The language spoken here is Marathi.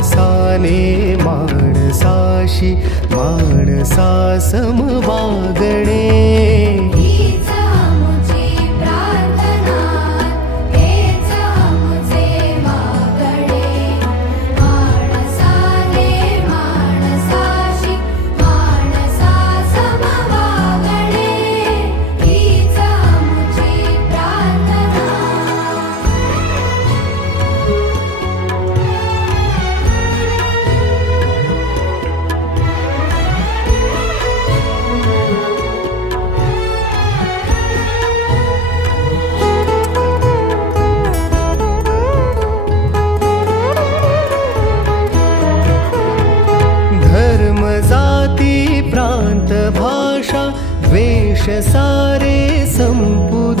माणसाने माणसाशी माणसा सम वागणे. जाती प्रांत भाषा द्वेष सारे संपुद